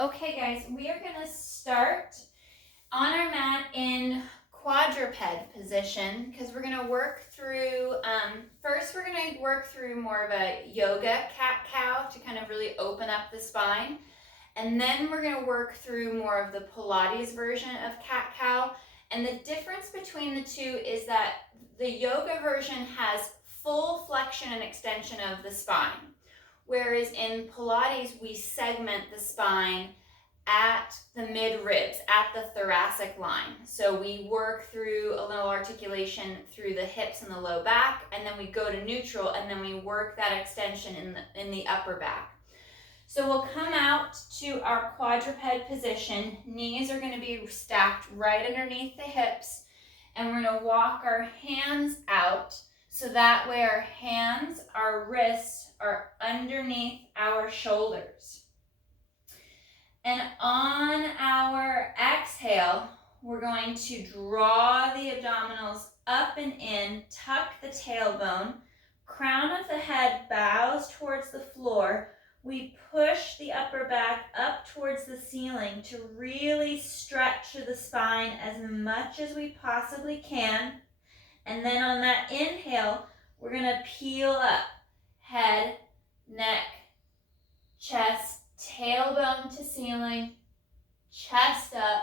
Okay guys, we are going to start on our mat in quadruped position because we're going to work through, first we're going to work through more of a yoga cat-cow to kind of really open up the spine. And then we're going to work through more of the Pilates version of cat-cow. And the difference between the two is that the yoga version has full flexion and extension of the spine. Whereas in Pilates, we segment the spine at the mid-ribs, at the thoracic line. So we work through a little articulation through the hips and the low back, and then we go to neutral, and then we work that extension in the upper back. So we'll come out to our quadruped position. Knees are going to be stacked right underneath the hips, and we're going to walk our hands out so that way our hands, our wrists are underneath our shoulders. And on our exhale, we're going to draw the abdominals up and in, tuck the tailbone, crown of the head bows towards the floor. We push the upper back up towards the ceiling to really stretch the spine as much as we possibly can. And then on that inhale, we're going to peel up, head, neck, chest, tailbone to ceiling, chest up,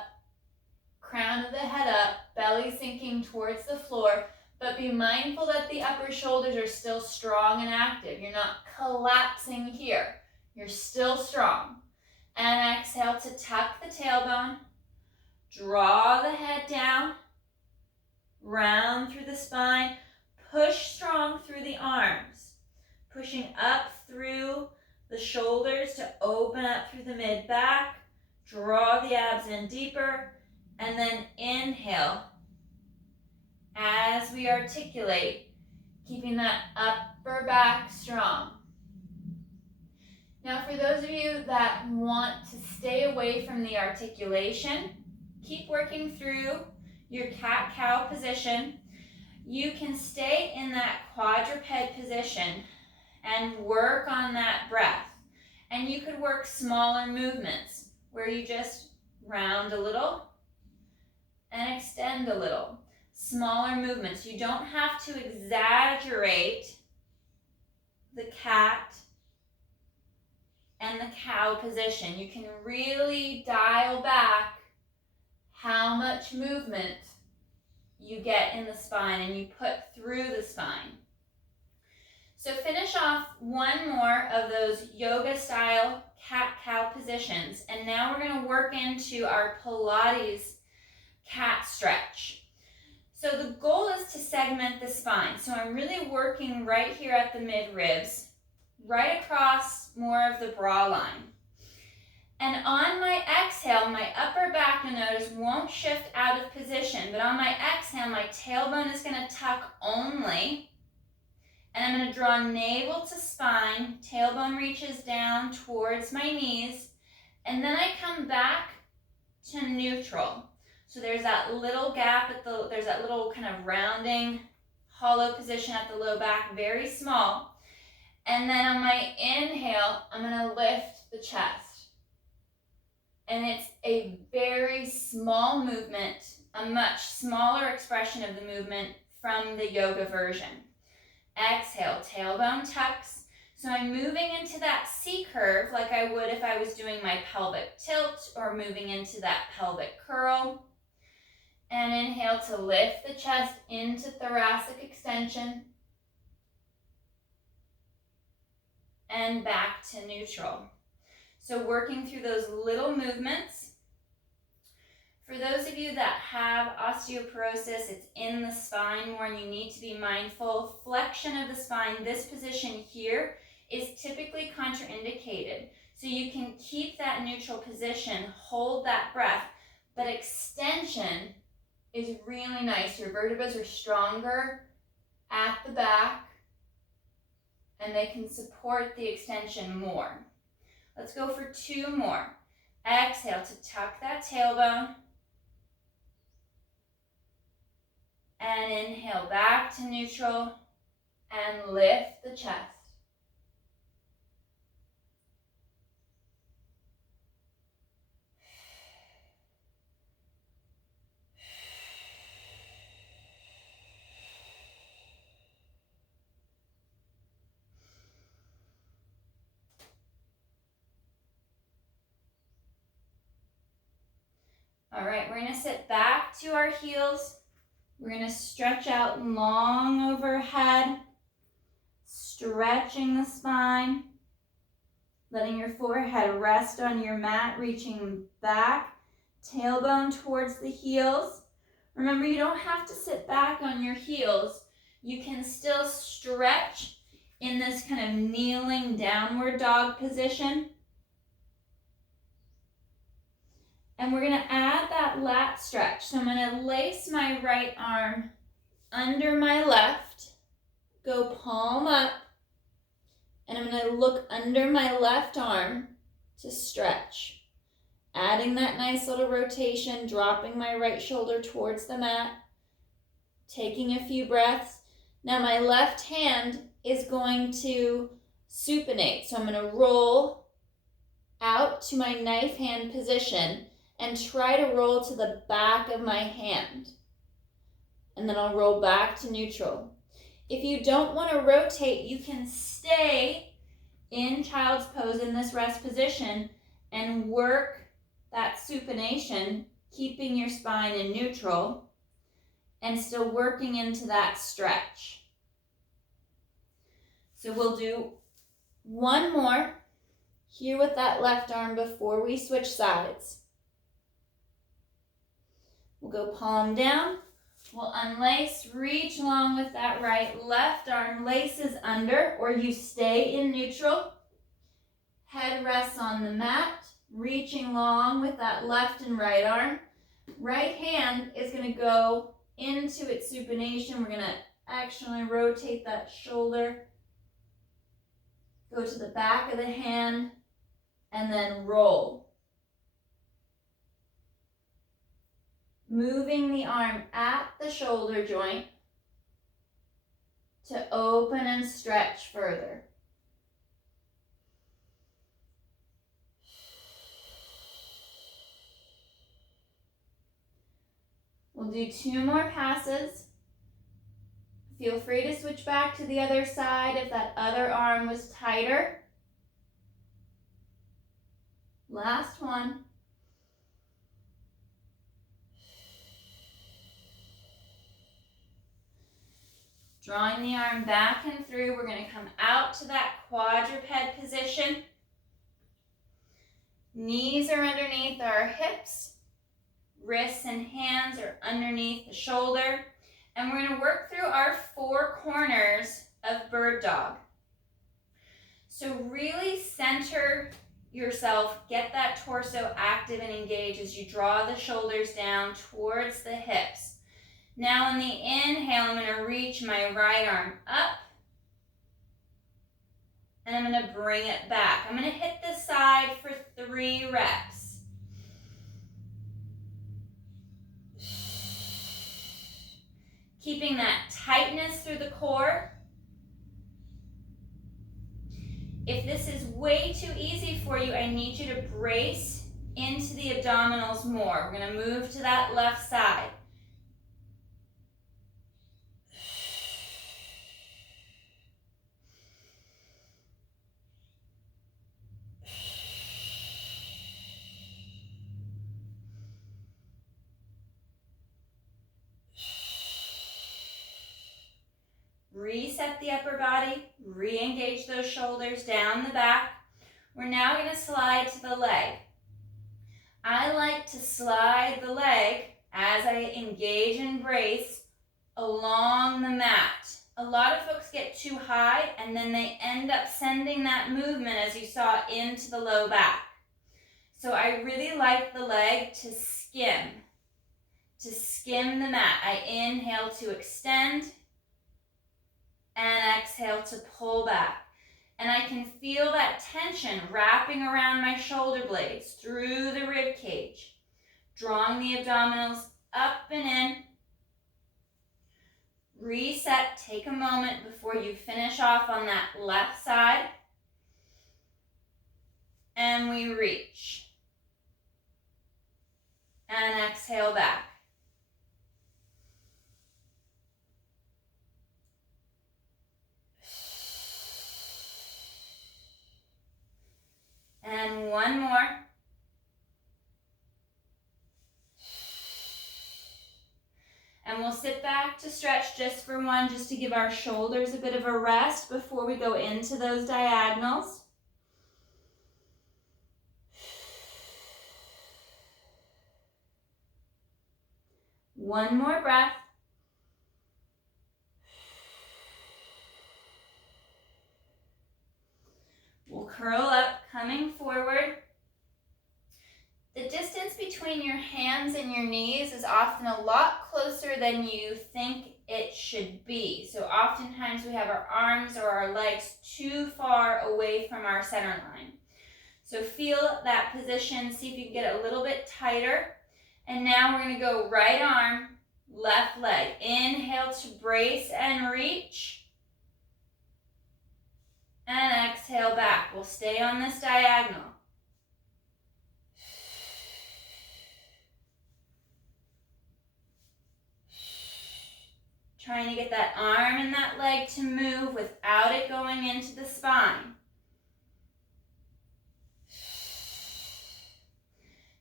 crown of the head up, belly sinking towards the floor, but be mindful that the upper shoulders are still strong and active. You're not collapsing here. You're still strong. And exhale to tuck the tailbone, draw the head down, round through the spine, push strong through the arms, pushing up through the shoulders to open up through the mid-back, draw the abs in deeper, and then inhale as we articulate, keeping that upper back strong. Now for those of you that want to stay away from the articulation, keep working through your cat-cow position. You can stay in that quadruped position and work on that breath. And you could work smaller movements where you just round a little and extend a little. Smaller movements. You don't have to exaggerate the cat and the cow position. You can really dial back how much movement you get in the spine and you put through the spine. So finish off one more of those yoga style cat-cow positions, and now we're going to work into our Pilates cat stretch. So the goal is to segment the spine. So I'm really working right here at the mid-ribs, right across more of the bra line. And on my exhale, my upper back, you'll notice, won't shift out of position, but on my exhale, my tailbone is going to tuck only. And I'm going to draw navel to spine, tailbone reaches down towards my knees, and then I come back to neutral. So there's that little gap there's that little kind of rounding, hollow position at the low back, very small. And then on my inhale, I'm going to lift the chest. And it's a very small movement, a much smaller expression of the movement from the yoga version. Exhale, tailbone tucks. So I'm moving into that C curve like I would if I was doing my pelvic tilt or moving into that pelvic curl. And inhale to lift the chest into thoracic extension. And back to neutral. So working through those little movements. For those of you that have osteoporosis, it's in the spine more and you need to be mindful. Flexion of the spine, this position here is typically contraindicated. So you can keep that neutral position, hold that breath, but extension is really nice. Your vertebrae are stronger at the back and they can support the extension more. Let's go for two more. Exhale to tuck that tailbone. And inhale back to neutral and lift the chest. All right, we're gonna sit back to our heels. We're gonna stretch out long overhead, stretching the spine, letting your forehead rest on your mat, reaching back, tailbone towards the heels. Remember, you don't have to sit back on your heels. You can still stretch in this kind of kneeling downward dog position. And we're gonna add that lat stretch. So I'm gonna lace my right arm under my left, go palm up, and I'm gonna look under my left arm to stretch. Adding that nice little rotation, dropping my right shoulder towards the mat, taking a few breaths. Now my left hand is going to supinate. So I'm gonna roll out to my knife hand position and try to roll to the back of my hand. And then I'll roll back to neutral. If you don't want to rotate, you can stay in child's pose in this rest position and work that supination, keeping your spine in neutral and still working into that stretch. So we'll do one more here with that left arm before we switch sides. We'll go palm down, we'll unlace, reach along with that right. Left arm laces under, or you stay in neutral. Head rests on the mat, reaching long with that left and right arm. Right hand is going to go into its supination. We're going to actually rotate that shoulder, go to the back of the hand, and then roll. Moving the arm at the shoulder joint to open and stretch further. We'll do 2 more passes. Feel free to switch back to the other side if that other arm was tighter. Last one. Drawing the arm back and through, we're going to come out to that quadruped position. Knees are underneath our hips. Wrists and hands are underneath the shoulder. And we're going to work through our 4 corners of bird dog. So really center yourself, get that torso active and engaged as you draw the shoulders down towards the hips. Now on the inhale, I'm going to reach my right arm up, and I'm going to bring it back. I'm going to hit the side for 3 reps. Keeping that tightness through the core. If this is way too easy for you, I need you to brace into the abdominals more. We're going to move to that left side. Reset the upper body, re-engage those shoulders down the back. We're now going to slide to the leg. I like to slide the leg as I engage and brace along the mat. A lot of folks get too high and then they end up sending that movement, as you saw, into the low back. So I really like the leg to skim the mat. I inhale to extend and exhale to pull back. And I can feel that tension wrapping around my shoulder blades through the rib cage, drawing the abdominals up and in. Reset, take a moment before you finish off on that left side. And we reach. And exhale back. And one more. And we'll sit back to stretch just for one, just to give our shoulders a bit of a rest before we go into those diagonals. One more breath. We'll curl up, coming forward. The distance between your hands and your knees is often a lot closer than you think it should be. So oftentimes we have our arms or our legs too far away from our center line. So feel that position, see if you can get it a little bit tighter. And now we're going to go right arm, left leg. Inhale to brace and reach. And exhale back. We'll stay on this diagonal. Trying to get that arm and that leg to move without it going into the spine.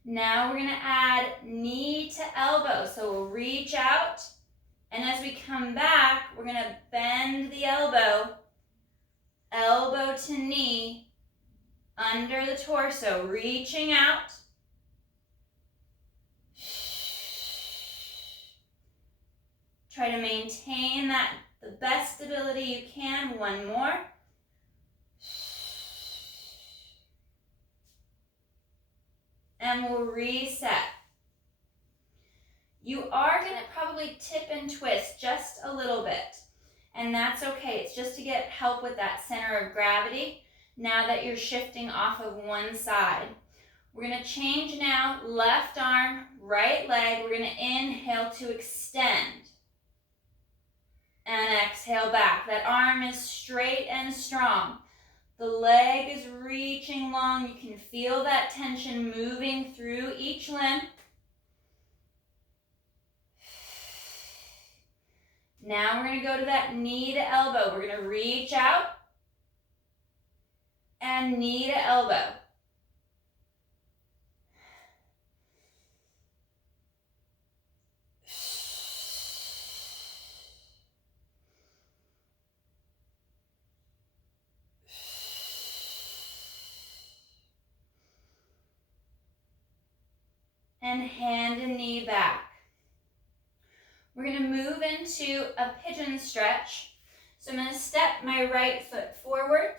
Now we're going to add knee to elbow. So we'll reach out, and as we come back, we're going to bend the elbow, elbow to knee, under the torso, reaching out. Try to maintain the best stability you can. One more. And we'll reset. You are going to probably tip and twist just a little bit. And that's okay. It's just to get help with that center of gravity now that you're shifting off of one side. We're going to change now. Left arm, right leg. We're going to inhale to extend. And exhale back. That arm is straight and strong. The leg is reaching long. You can feel that tension moving through each limb. Now we're going to go to that knee to elbow. We're going to reach out and knee to elbow. And hand and knee back. We're going to move into a pigeon stretch. So I'm going to step my right foot forward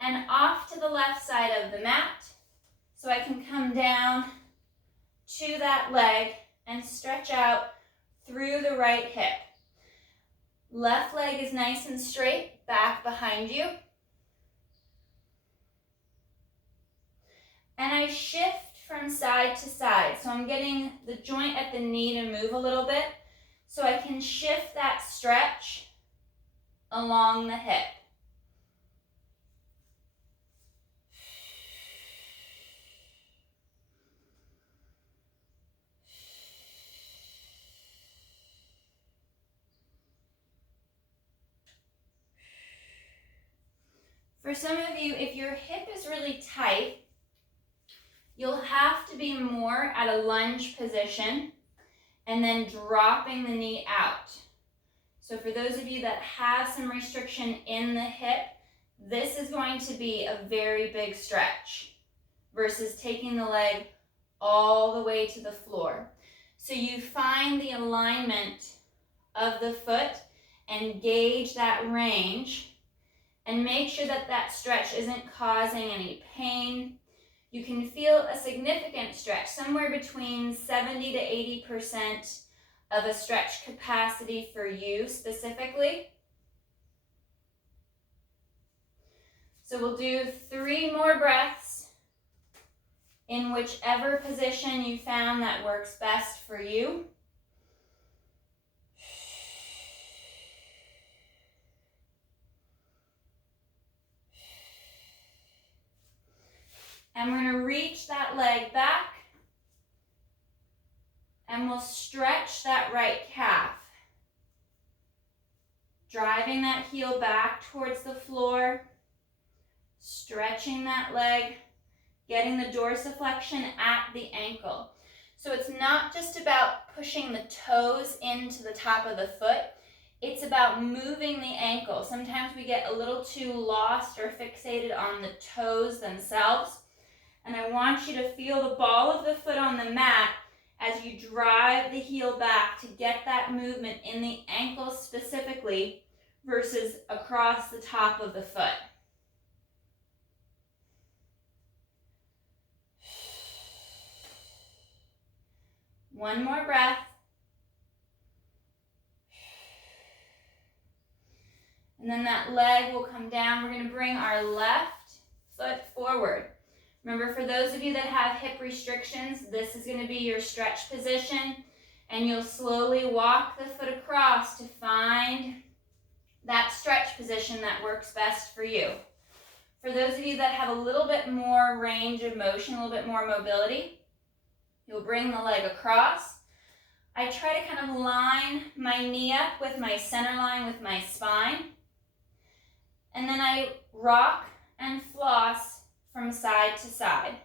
and off to the left side of the mat so I can come down to that leg and stretch out through the right hip. Left leg is nice and straight, back behind you. And I shift from side to side. So I'm getting the joint at the knee to move a little bit so I can shift that stretch along the hip. For some of you, if your hip is really tight, you'll have to be more at a lunge position and then dropping the knee out. So for those of you that have some restriction in the hip, this is going to be a very big stretch versus taking the leg all the way to the floor. So you find the alignment of the foot and gauge that range and make sure that that stretch isn't causing any pain. You can feel a significant stretch, somewhere between 70 to 80% of a stretch capacity for you specifically. So we'll do 3 more breaths in whichever position you found that works best for you. And we're going to reach that leg back and we'll stretch that right calf. Driving that heel back towards the floor, stretching that leg, getting the dorsiflexion at the ankle. So it's not just about pushing the toes into the top of the foot. It's about moving the ankle. Sometimes we get a little too lost or fixated on the toes themselves. And I want you to feel the ball of the foot on the mat as you drive the heel back to get that movement in the ankle specifically versus across the top of the foot. One more breath. And then that leg will come down. We're going to bring our left foot forward. Remember, for those of you that have hip restrictions, this is going to be your stretch position. And you'll slowly walk the foot across to find that stretch position that works best for you. For those of you that have a little bit more range of motion, a little bit more mobility, you'll bring the leg across. I try to kind of line my knee up with my center line with my spine. And then I rock and floss from side to side.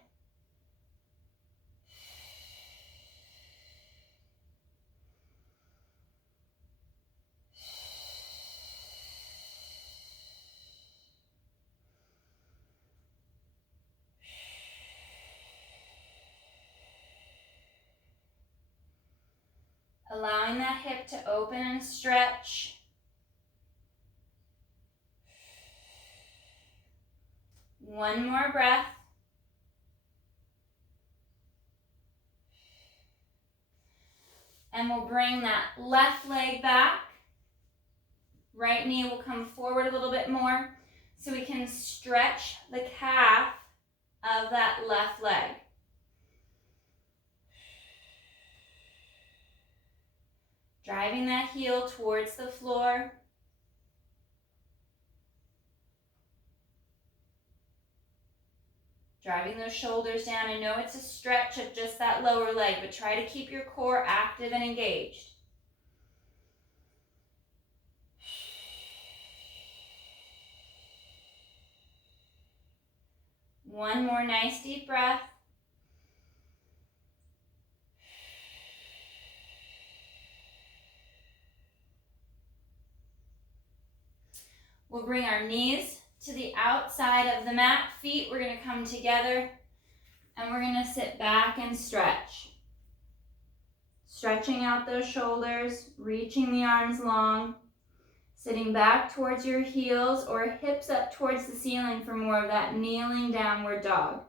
Allowing that hip to open and stretch. One more breath. And we'll bring that left leg back. Right knee will come forward a little bit more so we can stretch the calf of that left leg. Driving that heel towards the floor. Driving those shoulders down. I know it's a stretch of just that lower leg, but try to keep your core active and engaged. One more nice deep breath. We'll bring our knees to the outside of the mat. Feet, we're going to come together and we're going to sit back and stretch. Stretching out those shoulders, reaching the arms long, sitting back towards your heels or hips up towards the ceiling for more of that kneeling downward dog.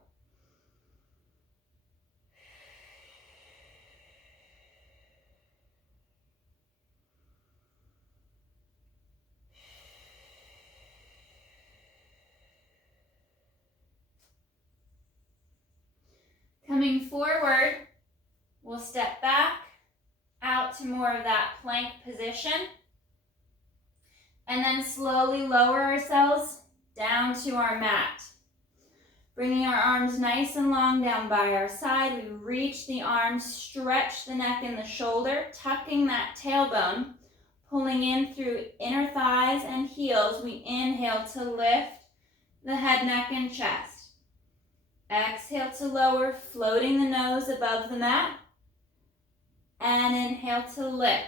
Coming forward, we'll step back out to more of that plank position. And then slowly lower ourselves down to our mat. Bringing our arms nice and long down by our side. We reach the arms, stretch the neck and the shoulder, tucking that tailbone, pulling in through inner thighs and heels. We inhale to lift the head, neck, and chest. Exhale to lower, floating the nose above the mat. And inhale to lift.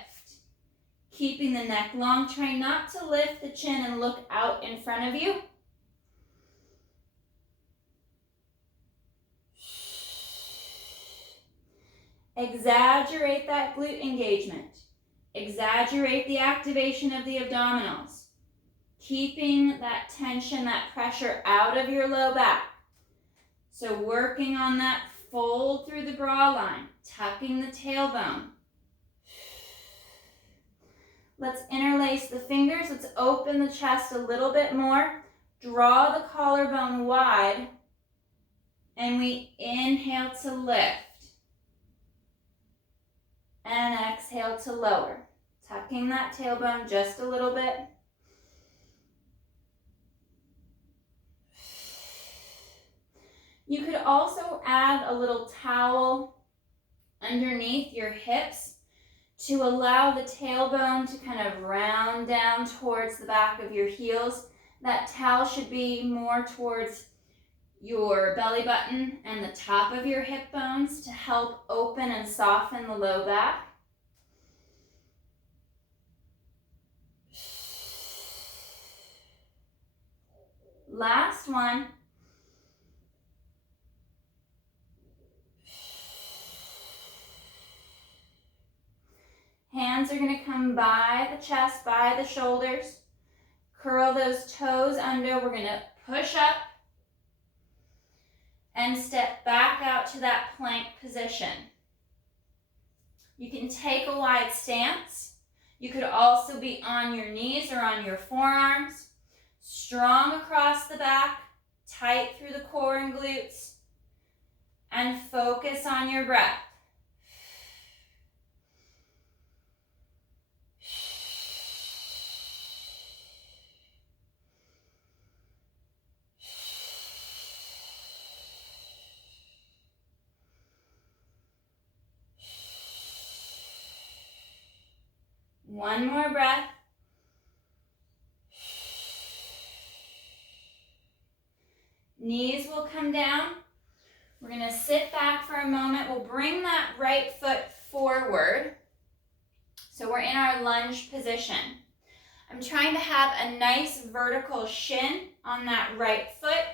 Keeping the neck long, try not to lift the chin and look out in front of you. Exaggerate that glute engagement. Exaggerate the activation of the abdominals. Keeping that tension, that pressure out of your low back. So working on that fold through the bra line, tucking the tailbone. Let's interlace the fingers. Let's open the chest a little bit more. Draw the collarbone wide. And we inhale to lift. And exhale to lower. Tucking that tailbone just a little bit. You could also add a little towel underneath your hips to allow the tailbone to kind of round down towards the back of your heels. That towel should be more towards your belly button and the top of your hip bones to help open and soften the low back. Last one. Hands are going to come by the chest, by the shoulders. Curl those toes under. We're going to push up and step back out to that plank position. You can take a wide stance. You could also be on your knees or on your forearms. Strong across the back, tight through the core and glutes, and focus on your breath. One more breath. Knees will come down. We're going to sit back for a moment. We'll bring that right foot forward. So we're in our lunge position. I'm trying to have a nice vertical shin on that right foot.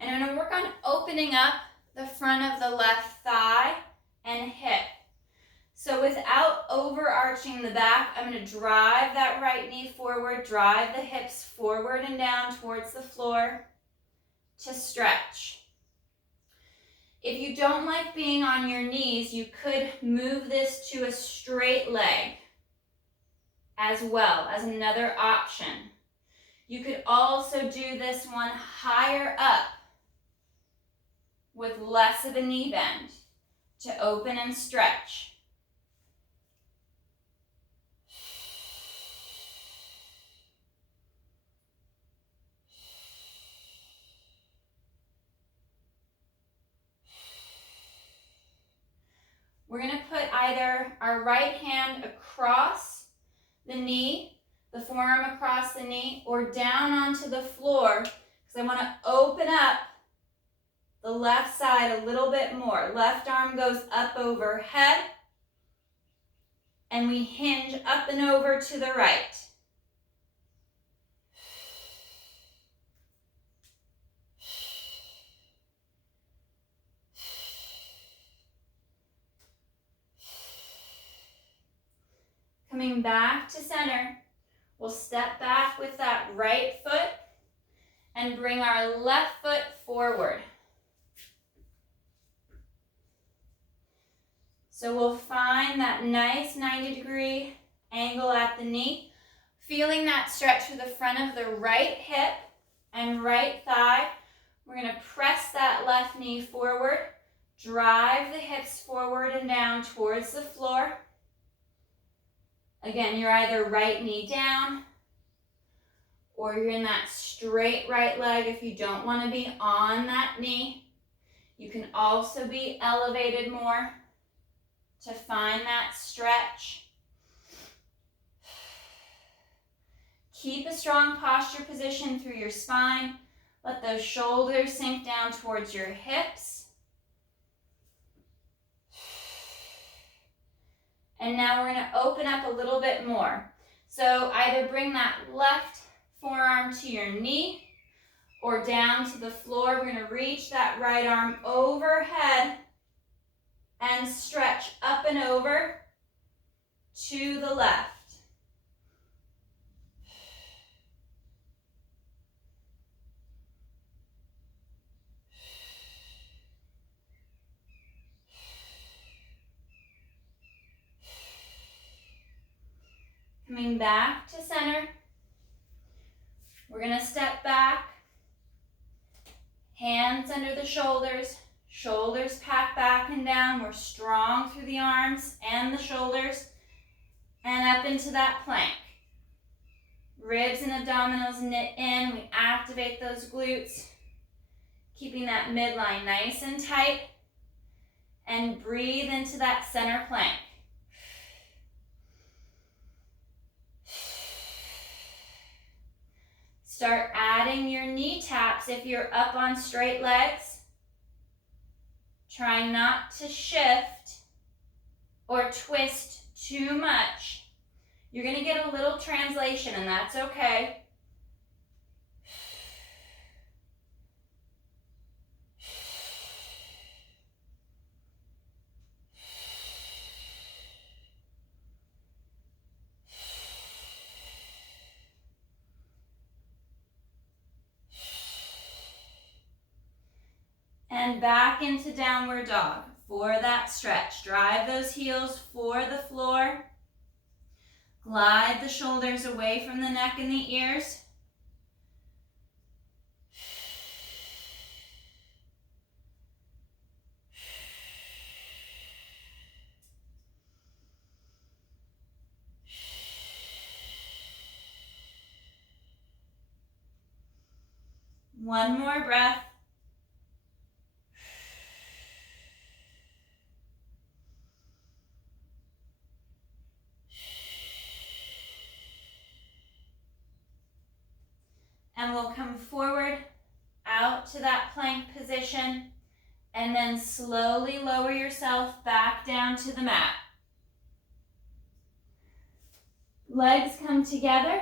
And I'm going to work on opening up the front of the left thigh and hip. So without overarching the back, I'm going to drive that right knee forward, drive the hips forward and down towards the floor to stretch. If you don't like being on your knees, you could move this to a straight leg as well as another option. You could also do this one higher up with less of a knee bend to open and stretch. We're going to put either our right hand across the knee, the forearm across the knee, or down onto the floor, because I want to open up the left side a little bit more. Left arm goes up overhead, and we hinge up and over to the right. Coming back to center, we'll step back with that right foot and bring our left foot forward. So we'll find that nice 90-degree angle at the knee, feeling that stretch through the front of the right hip and right thigh. We're going to press that left knee forward, drive the hips forward and down towards the floor. Again, you're either right knee down or you're in that straight right leg if you don't want to be on that knee. You can also be elevated more to find that stretch. Keep a strong posture position through your spine. Let those shoulders sink down towards your hips. And now we're going to open up a little bit more. So either bring that left forearm to your knee or down to the floor. We're going to reach that right arm overhead and stretch up and over to the left. Coming back to center, we're going to step back, hands under the shoulders, shoulders pack back and down. We're strong through the arms and the shoulders, and up into that plank. Ribs and abdominals knit in. We activate those glutes, keeping that midline nice and tight, and breathe into that center plank. Start adding your knee taps if you're up on straight legs. Try not to shift or twist too much. You're going to get a little translation, and that's okay. And back into downward dog for that stretch. Drive those heels for the floor. Glide the shoulders away from the neck and the ears. One more breath. And we'll come forward out to that plank position and then slowly lower yourself back down to the mat. Legs come together,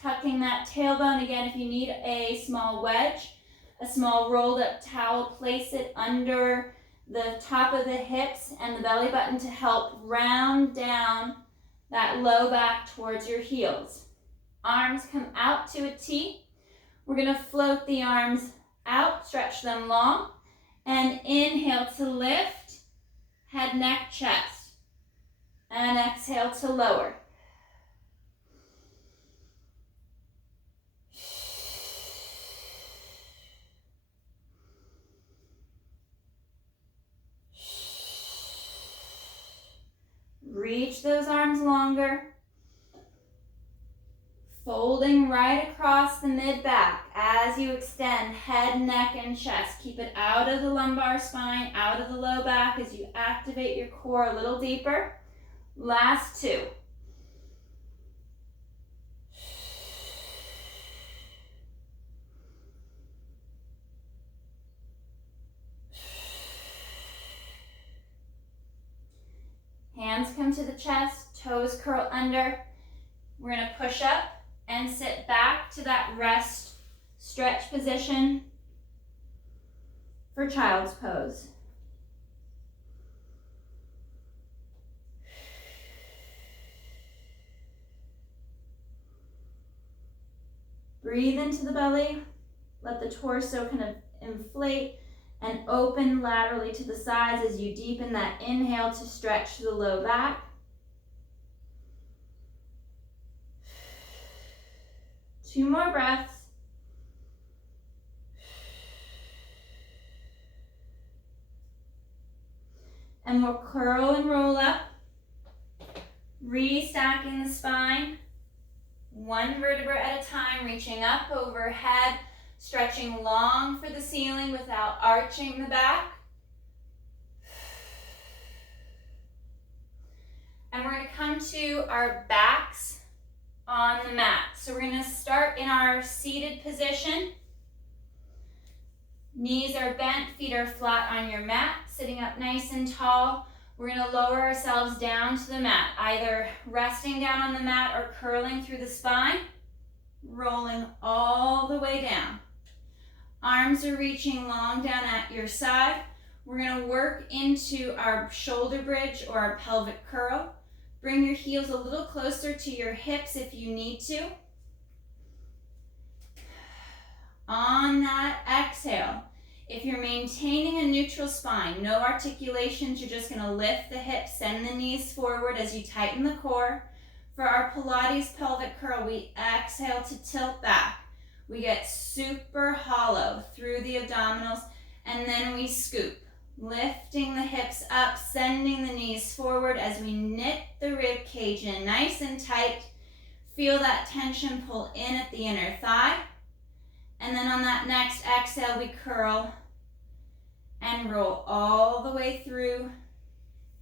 tucking that tailbone again. If you need a small wedge, a small rolled up towel, place it under the top of the hips and the belly button to help round down that low back towards your heels. Arms come out to a T. We're going to float the arms out, stretch them long, and inhale to lift, head, neck, chest, and exhale to lower. Reach those arms longer. Folding right across the mid-back as you extend head, neck, and chest. Keep it out of the lumbar spine, out of the low back as you activate your core a little deeper. Last two. Hands come to the chest, toes curl under. We're going to push up and sit back to that rest stretch position for child's pose. Breathe into the belly. Let the torso kind of inflate and open laterally to the sides as you deepen that inhale to stretch the low back. Two more breaths. And we'll curl and roll up, restacking the spine, one vertebra at a time, reaching up overhead, stretching long for the ceiling without arching the back. And we're going to come to our backs on the mat. So we're going to start in our seated position. Knees are bent, feet are flat on your mat, sitting up nice and tall. We're going to lower ourselves down to the mat, either resting down on the mat or curling through the spine, rolling all the way down. Arms are reaching long down at your side. We're going to work into our shoulder bridge or our pelvic curl. Bring your heels a little closer to your hips if you need to. On that exhale, if you're maintaining a neutral spine, no articulations, you're just going to lift the hips, send the knees forward as you tighten the core. For our Pilates pelvic curl, we exhale to tilt back. We get super hollow through the abdominals, and then we scoop, lifting the hips up, sending the knees forward as we knit the rib cage in nice and tight. Feel that tension pull in at the inner thigh. And then on that next exhale, we curl and roll all the way through,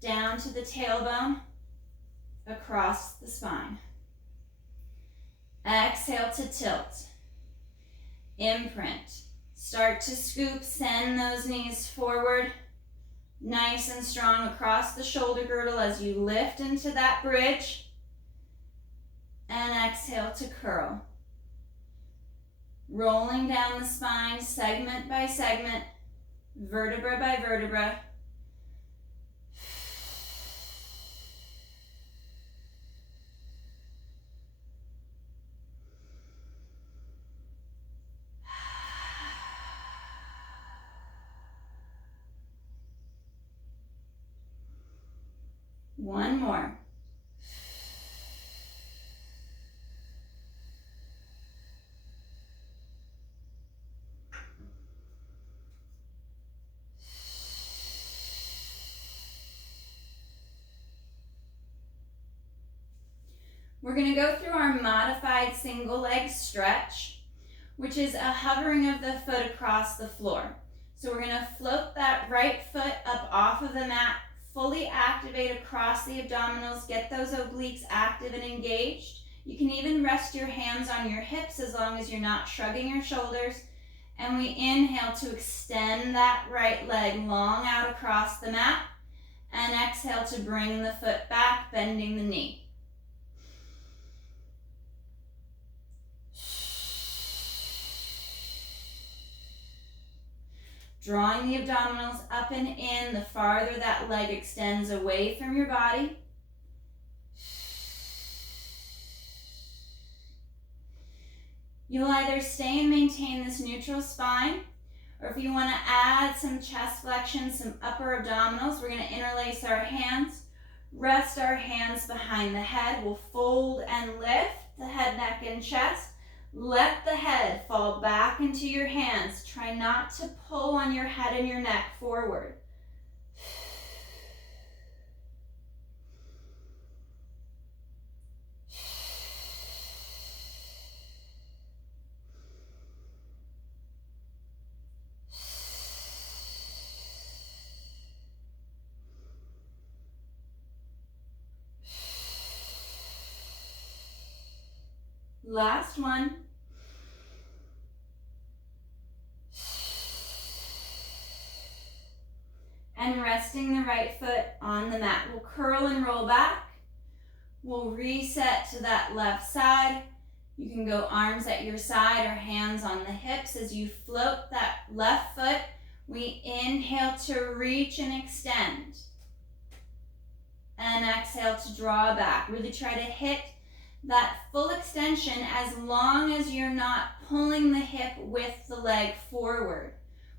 down to the tailbone, across the spine. Exhale to tilt. Imprint. Start to scoop, send those knees forward. Nice and strong across the shoulder girdle as you lift into that bridge. And exhale to curl. Rolling down the spine, segment by segment, vertebra by vertebra. One more. We're going to go through our modified single leg stretch, which is a hovering of the foot across the floor. So we're going to float that right foot up off of the mat, fully activate across the abdominals, get those obliques active and engaged. You can even rest your hands on your hips as long as you're not shrugging your shoulders. And we inhale to extend that right leg long out across the mat, and exhale to bring the foot back, bending the knee. Drawing the abdominals up and in, the farther that leg extends away from your body. You'll either stay and maintain this neutral spine, or if you want to add some chest flexion, some upper abdominals, we're going to interlace our hands, rest our hands behind the head. We'll fold and lift the head, neck, and chest. Let the head fall back into your hands. Try not to pull on your head and your neck forward. Last one. And resting the right foot on the mat. We'll curl and roll back. We'll reset to that left side. You can go arms at your side or hands on the hips as you float that left foot. We inhale to reach and extend. And exhale to draw back. Really try to hit that full extension as long as you're not pulling the hip with the leg forward.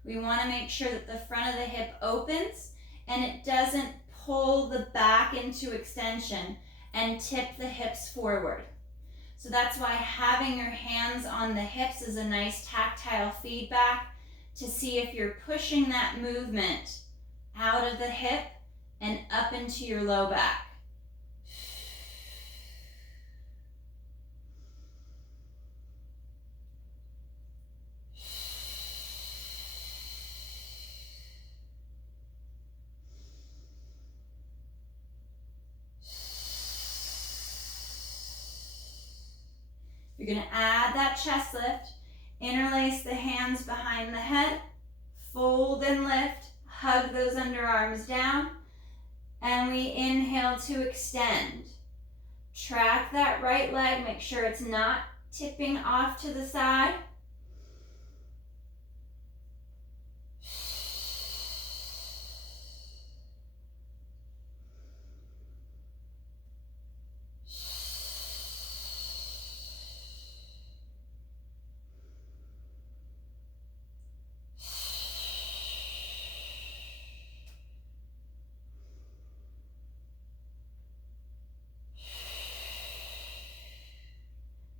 We want to make sure that the front of the hip opens and it doesn't pull the back into extension and tip the hips forward. So that's why having your hands on the hips is a nice tactile feedback to see if you're pushing that movement out of the hip and up into your low back. You're going to add that chest lift, interlace the hands behind the head, fold and lift, hug those underarms down, and we inhale to extend. Track that right leg, make sure it's not tipping off to the side.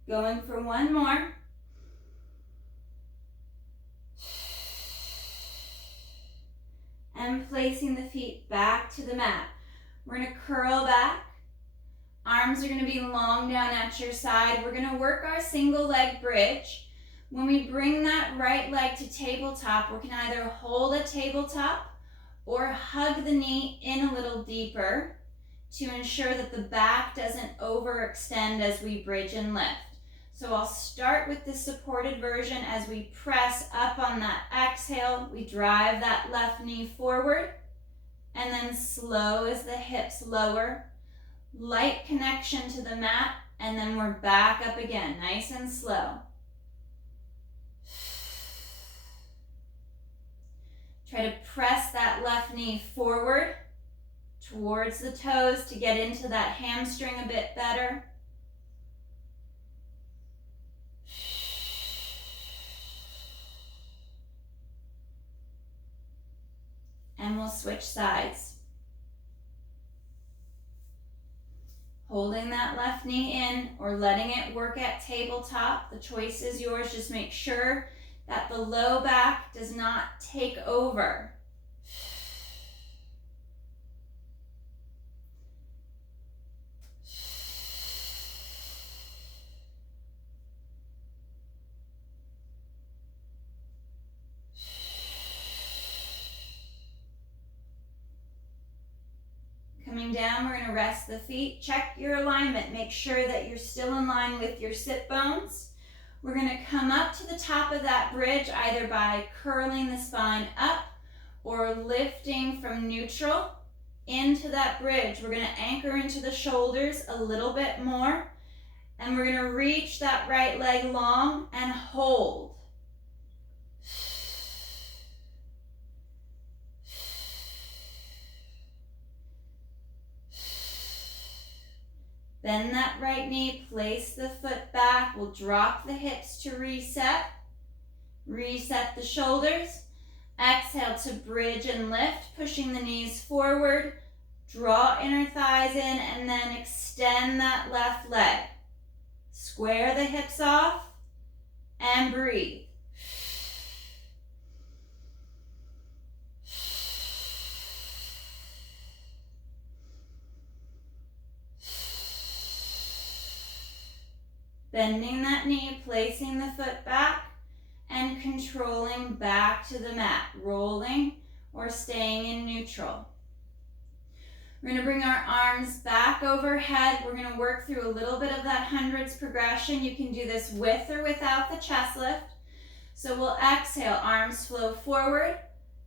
Going for one more. And placing the feet back to the mat. We're going to curl back. Arms are going to be long down at your side. We're going to work our single leg bridge. When we bring that right leg to tabletop, we can either hold a tabletop or hug the knee in a little deeper to ensure that the back doesn't overextend as we bridge and lift. So I'll start with the supported version. As we press up on that exhale, we drive that left knee forward and then slow as the hips lower. Light connection to the mat, and then we're back up again, nice and slow. Try to press that left knee forward towards the toes to get into that hamstring a bit better. And we'll switch sides. Holding that left knee in or letting it work at tabletop, the choice is yours. Just make sure that the low back does not take over. Coming down, we're going to rest the feet. Check your alignment. Make sure that you're still in line with your sit bones. We're going to come up to the top of that bridge either by curling the spine up or lifting from neutral into that bridge. We're going to anchor into the shoulders a little bit more, and we're going to reach that right leg long and hold. Bend that right knee, place the foot back. We'll drop the hips to reset. Reset the shoulders. Exhale to bridge and lift, pushing the knees forward. Draw inner thighs in and then extend that left leg. Square the hips off and breathe. Bending that knee, placing the foot back, and controlling back to the mat, rolling or staying in neutral. We're going to bring our arms back overhead. We're going to work through a little bit of that hundreds progression. You can do this with or without the chest lift. So we'll exhale, arms flow forward,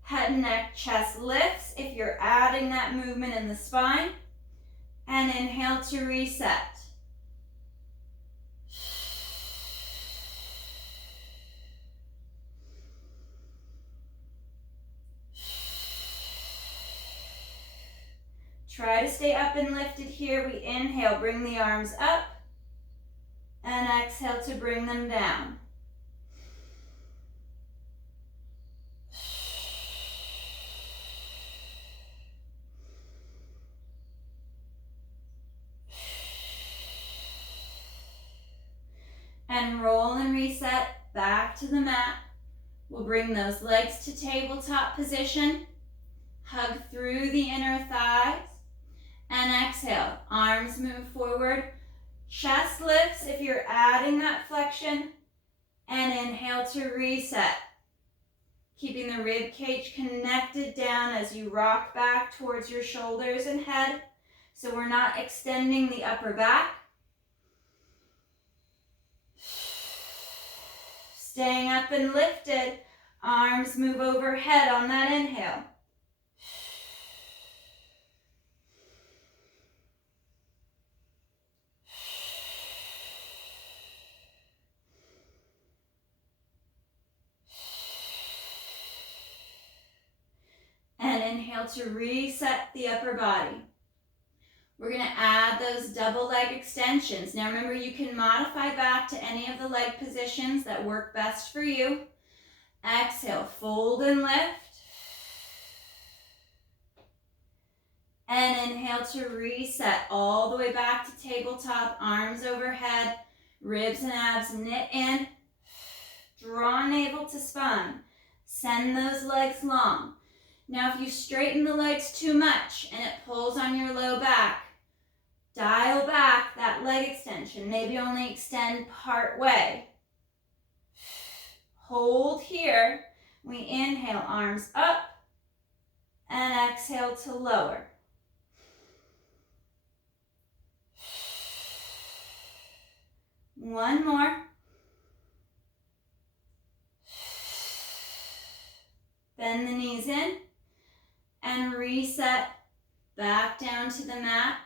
head and neck, chest lifts if you're adding that movement in the spine. And inhale to reset. Try to stay up and lifted here. We inhale, bring the arms up, and exhale to bring them down. And roll and reset back to the mat. We'll bring those legs to tabletop position. Hug through the inner thighs. And exhale, arms move forward. Chest lifts if you're adding that flexion. And inhale to reset. Keeping the rib cage connected down as you rock back towards your shoulders and head. So we're not extending the upper back. Staying up and lifted. Arms move overhead on that inhale. And inhale to reset the upper body. We're going to add those double leg extensions. Now remember, you can modify back to any of the leg positions that work best for you. Exhale, fold and lift. And inhale to reset all the way back to tabletop, arms overhead, ribs and abs knit in. Draw navel to spine. Send those legs long. Now if you straighten the legs too much and it pulls on your low back, dial back that leg extension. Maybe only extend part way. Hold here. We inhale, arms up, and exhale to lower. One more. Bend the knees in. And and reset back down to the mat,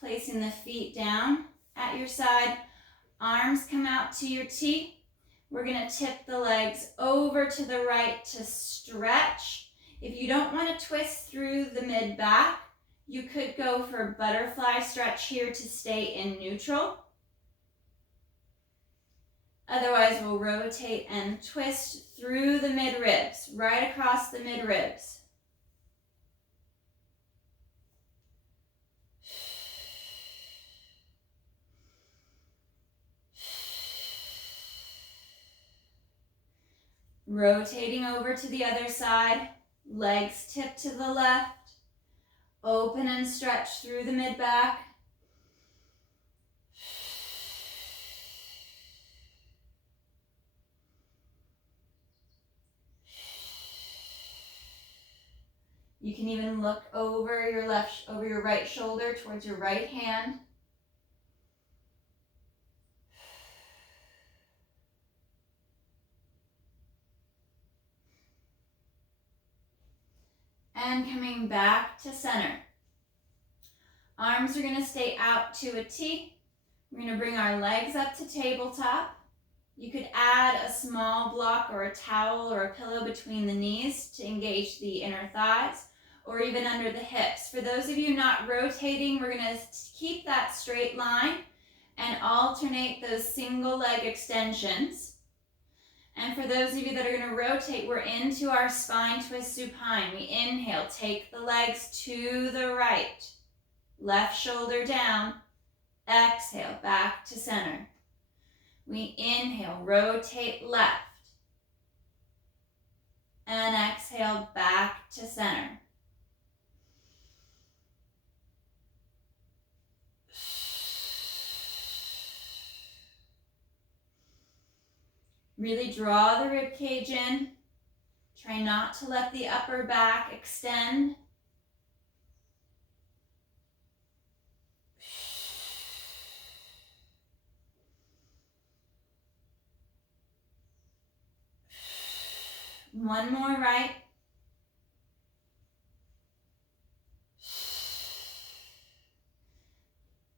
placing the feet down at your side. Arms come out to your T. We're going to tip the legs over to the right to stretch. If you don't want to twist through the mid-back, you could go for a butterfly stretch here to stay in neutral. Otherwise, we'll rotate and twist through the mid-ribs, right across the mid-ribs. Rotating over to the other side, legs tip to the left, open and stretch through the mid-back. You can even look over your right shoulder towards your right hand. And coming back to center. Arms are going to stay out to a T. We're going to bring our legs up to tabletop. You could add a small block or a towel or a pillow between the knees to engage the inner thighs, or even under the hips. For those of you not rotating, we're going to keep that straight line and alternate those single leg extensions. And for those of you that are going to rotate, we're into our spine twist supine. We inhale, take the legs to the right. Left shoulder down. Exhale, back to center. We inhale, rotate left. And exhale, back to center. Really draw the rib cage in. Try not to let the upper back extend. One more right.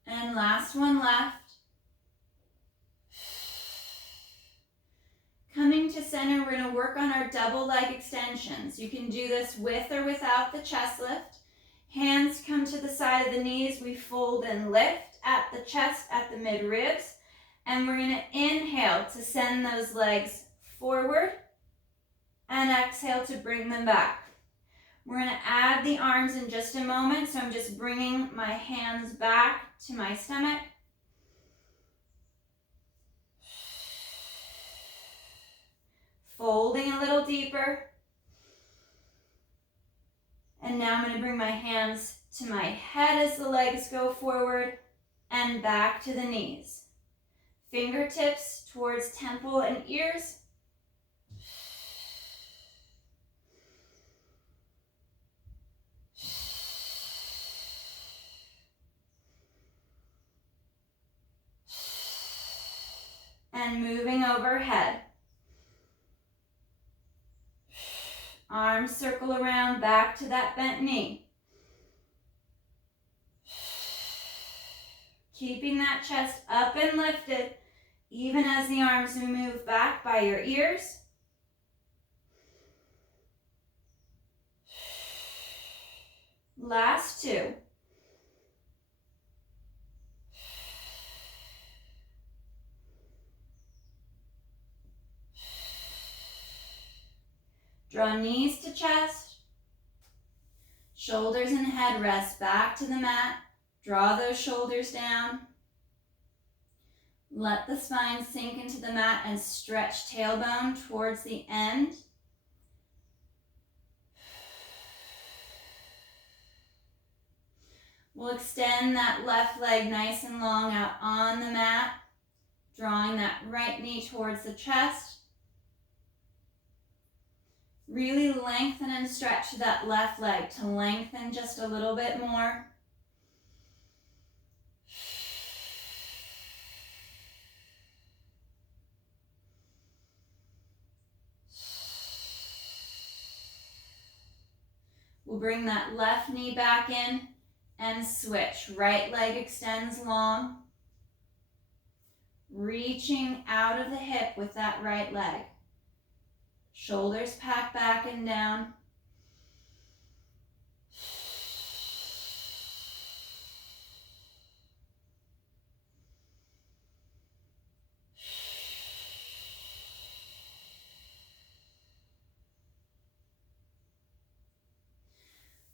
And last one left. Coming to center, we're going to work on our double leg extensions. You can do this with or without the chest lift. Hands come to the side of the knees. We fold and lift at the chest, at the mid-ribs. And we're going to inhale to send those legs forward and exhale to bring them back. We're going to add the arms in just a moment, so I'm just bringing my hands back to my stomach. Folding a little deeper. And now I'm going to bring my hands to my head as the legs go forward and back to the knees. Fingertips towards temple and ears. And moving overhead. Arms circle around back to that bent knee. Keeping that chest up and lifted, even as the arms move back by your ears. Last two. Draw knees to chest. Shoulders and head rest back to the mat. Draw those shoulders down. Let the spine sink into the mat and stretch tailbone towards the end. We'll extend that left leg nice and long out on the mat, drawing that right knee towards the chest. Really lengthen and stretch that left leg to lengthen just a little bit more. We'll bring that left knee back in and switch. Right leg extends long. Reaching out of the hip with that right leg. Shoulders pack back and down.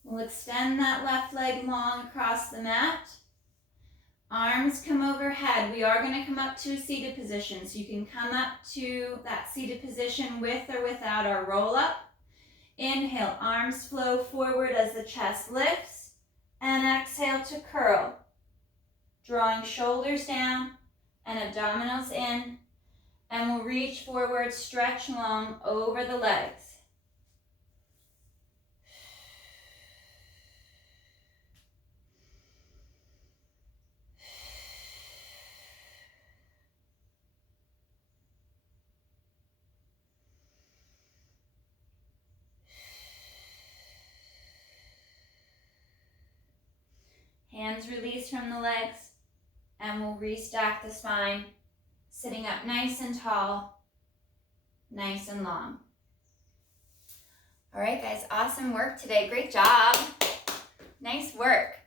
We'll extend that left leg long across the mat. Arms come overhead. We are going to come up to a seated position. So you can come up to that seated position with or without our roll up. Inhale, arms flow forward as the chest lifts. And exhale to curl. Drawing shoulders down and abdominals in. And we'll reach forward, stretch long over the legs. Hands release from the legs, and we'll restack the spine, sitting up nice and tall, nice and long. All right, guys, awesome work today. Great job. Nice work.